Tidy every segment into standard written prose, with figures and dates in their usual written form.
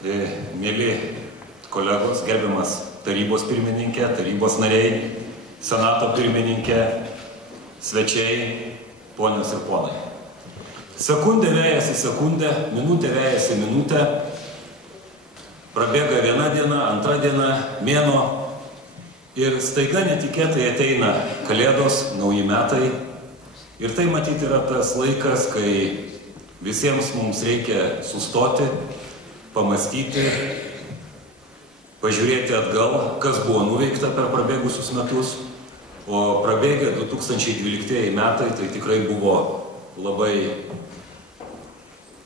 Mėly kolegos, gerbiamas tarybos pirmininkė, tarybos nariai, senato pirmininkė, svečiai, ponios ir ponai. Sekundė vejasi sekundę, minutė vejasi minutę, prabėga viena diena, antra diena, mėnuo ir staiga netikėtai ateina Kalėdos, nauji metai. Ir tai matyti yra tas laikas, kai visiems mums reikia sustoti, pamastyti, pažiūrėti atgal, kas buvo nuveikta per prabėgusius metus. O prabėgę 2012 metai tai tikrai buvo labai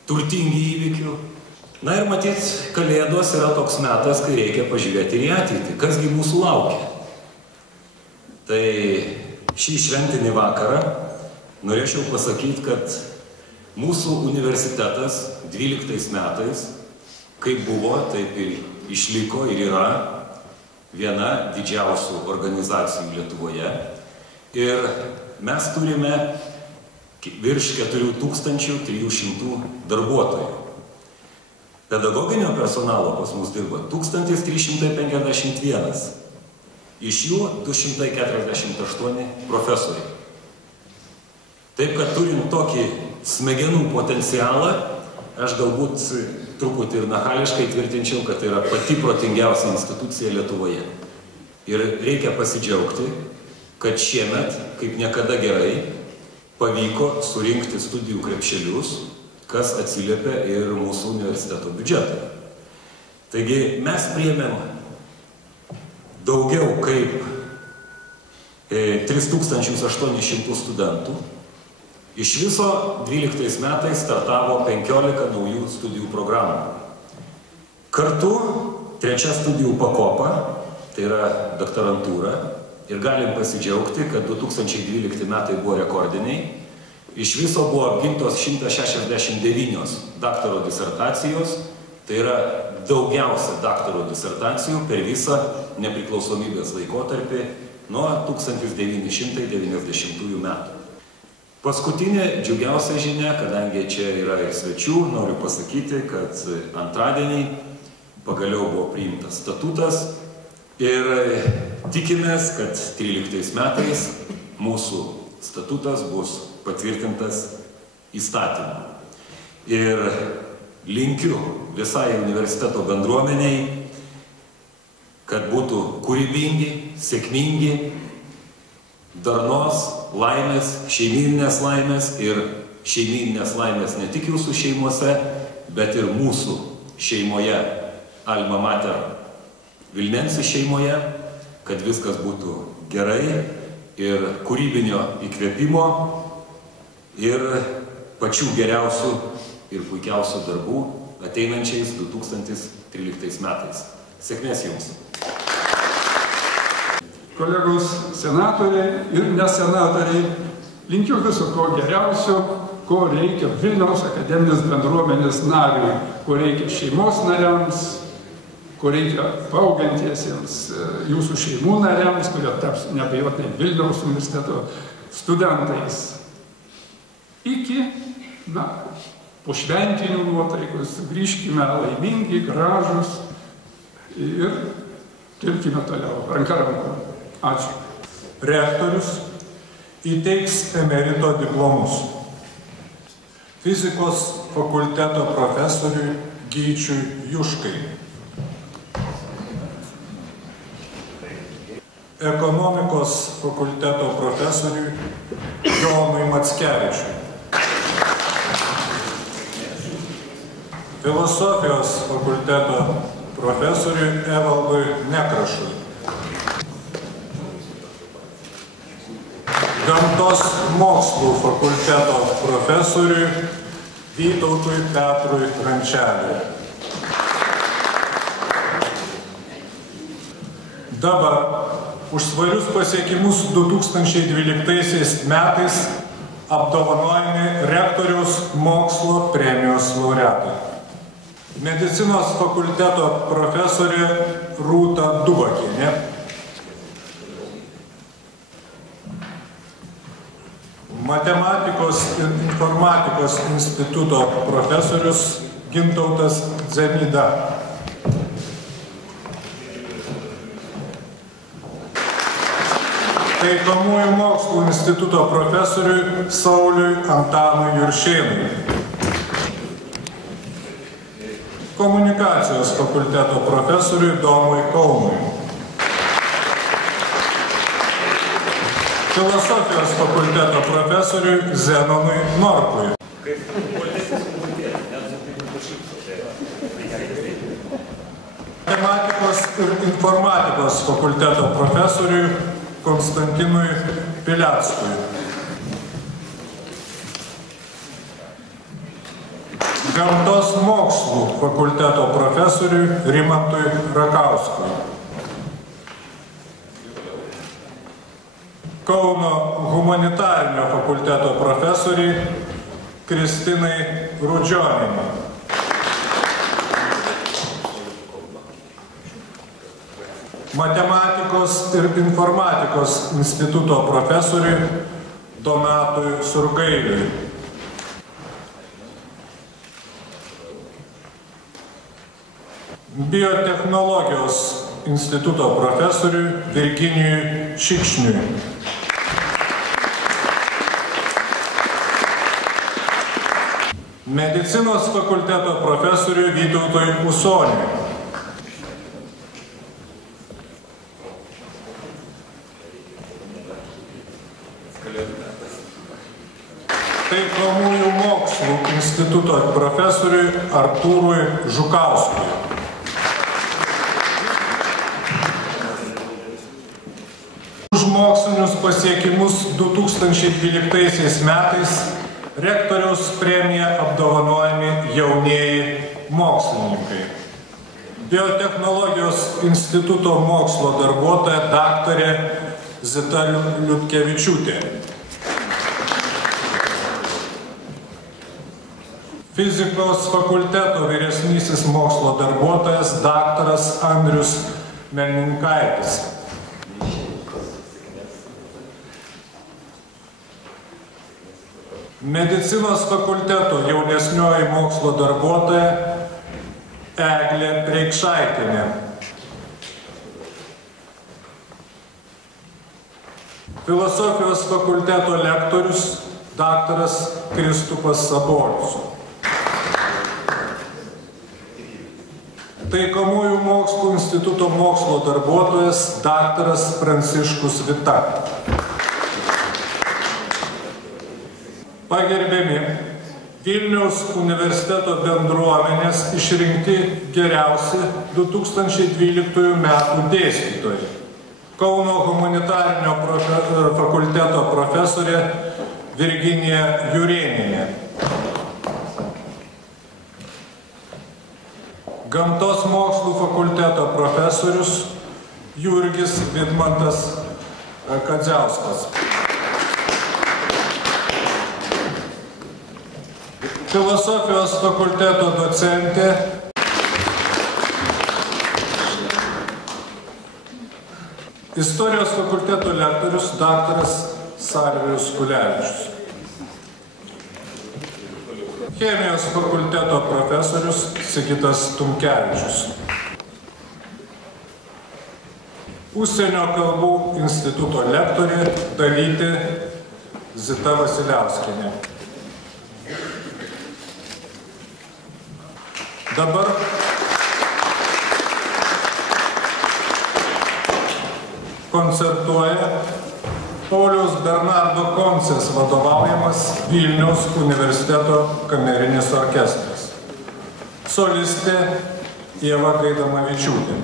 turtingi įvykių. Na ir matyt, Kalėdos yra toks metas, kai reikia pažiūrėti ir į ateitį, kasgi mūsų laukia. Tai šį šventinį vakarą norėčiau pasakyti, kad mūsų universitetas 12 metais, kaip buvo, taip ir išliko ir yra viena didžiausių organizacijų Lietuvoje. Ir mes turime virš 4300 darbuotojų. Pedagoginio personalo pas mus dirba 1351, iš jų 248 profesoriai. Taip, kad turint tokį smegenų potencialą, aš galbūt truputį ir nachališkai tvirtinčiau, kad tai yra pati protingiausia institucija Lietuvoje. Ir reikia pasidžiaugti, kad šiemet, kaip niekada gerai, pavyko surinkti studijų krepšelius, kas atsiliepia ir mūsų universiteto biudžetą. Taigi mes priėmėm daugiau kaip 3800 studentų. Iš viso 12 metais startavo 15 naujų studijų programų. Kartu trečia studijų pakopa, tai yra doktorantūra, ir galim pasidžiaugti, kad 2012 metai buvo rekordiniai. Iš viso buvo apgintos 169 daktaro disertacijos, tai yra daugiausia daktaro disertacijų per visą nepriklausomybės laikotarpį nuo 1990 metų. Paskutinė džiugiausia žinia, kadangi čia yra ir svečių, noriu pasakyti, kad antradienį pagaliau buvo priimtas statutas ir tikimės, kad 13 metais mūsų statutas bus patvirtintas įstatymu. Ir linkiu visai universiteto bendruomeniai, kad būtų kūrybingi, sėkmingi, darnos, laimės, šeimyninės laimės ir šeimyninės laimės ne tik jūsų šeimose, bet ir mūsų šeimoje, Alma Mater Vilnensis šeimoje, kad viskas būtų gerai ir kūrybinio įkvėpimo ir pačių geriausių ir puikiausių darbų ateinančiais 2013 metais. Sėkmės jums! Kolegos senatoriai ir nesenatoriai, linkiu viso ko geriausio, ko reikia Vilniaus akademinės bendruomenės nariui, ko reikia šeimos nariams, ko reikia paaugantiesiems jūsų šeimų nariams, kurie taps neabejotinai Vilniaus universiteto studentais. Iki, po šventinių nuotaikos grįžkime laimingi, gražus ir dirbkime toliau, ranka rankon. Ačiū. Rektorius įteiks emerito diplomus fizikos fakulteto profesoriui Gyčiui Juškai, ekonomikos fakulteto profesoriui Jonui Mackevičiui, filosofijos fakulteto profesoriui Evaldui Nekrašui, gamtos mokslų fakulteto profesoriui Vytautui Petrui Rančeliui. Dabar už svarius pasiekimus 2012 metais apdovanojami rektoriaus mokslo premijos laureatai. Medicinos fakulteto profesorė Rūta Dubakienė, Matematikos ir informatikos instituto profesorius Gintautas Dzemyda. Taikomųjų mokslų instituto profesoriui Sauliui Antanui Juršėnui. Komunikacijos fakulteto profesoriui Domui Kaunui. Filosofijos fakulteto profesoriui Zenonui Norkui. Matematikos ir informatikos fakulteto profesoriui Konstantinui Pileckui. Gamtos mokslų fakulteto profesoriui Rimantui Rakauskui. Kauno humanitarinio fakulteto profesoriui Kristinai Rudžionienei. Matematikos ir informatikos instituto profesoriui Donatui Surgailiui. Biotechnologijos instituto profesoriui Virginijui Šikšniui. Medicinos fakulteto profesoriui Vytautui Usoniui. Taikomųjų mokslų instituto profesoriui Artūrui Žukauskui. Už mokslinius pasiekimus 2012 metais rektoriaus premija apdovanojami jaunieji mokslininkai. Biotechnologijos instituto mokslo darbuotoja daktarė Zita Liutkevičiūtė. Fizikos fakulteto vyresnysis mokslo darbuotojas daktaras Andrius Melninkaitis. Medicinos fakulteto jaunesnioji mokslo darbuotoja Eglė Preikšaitienė. Filosofijos fakulteto lektorius daktaras Kristupas Sabolius. Taikomųjų mokslų instituto mokslo darbuotojas daktaras Pranciškus Vita. Pagerbiami Vilniaus universiteto bendruomenės išrinkti geriausi 2012 metų dėstytojai. Kauno humanitarinio fakulteto profesorė Virginija Jurėnienė. Gamtos mokslų fakulteto profesorius Jurgis Vidmantas Kadziauskas. Filosofijos fakulteto docentė Istorijos fakulteto lektorius daktaras Salvijus Kulevičius. Chemijos fakulteto profesorius Sigitas Tumkevičius. Užsienio kalbų instituto lektorė Dalytė Zita Vasiliauskienė. Dabar koncertuoja Pauliaus Bernardo Koncės vadovaujamas Vilniaus universiteto kamerinis orkestras. Solistė Ieva Gaidamavičiūtė.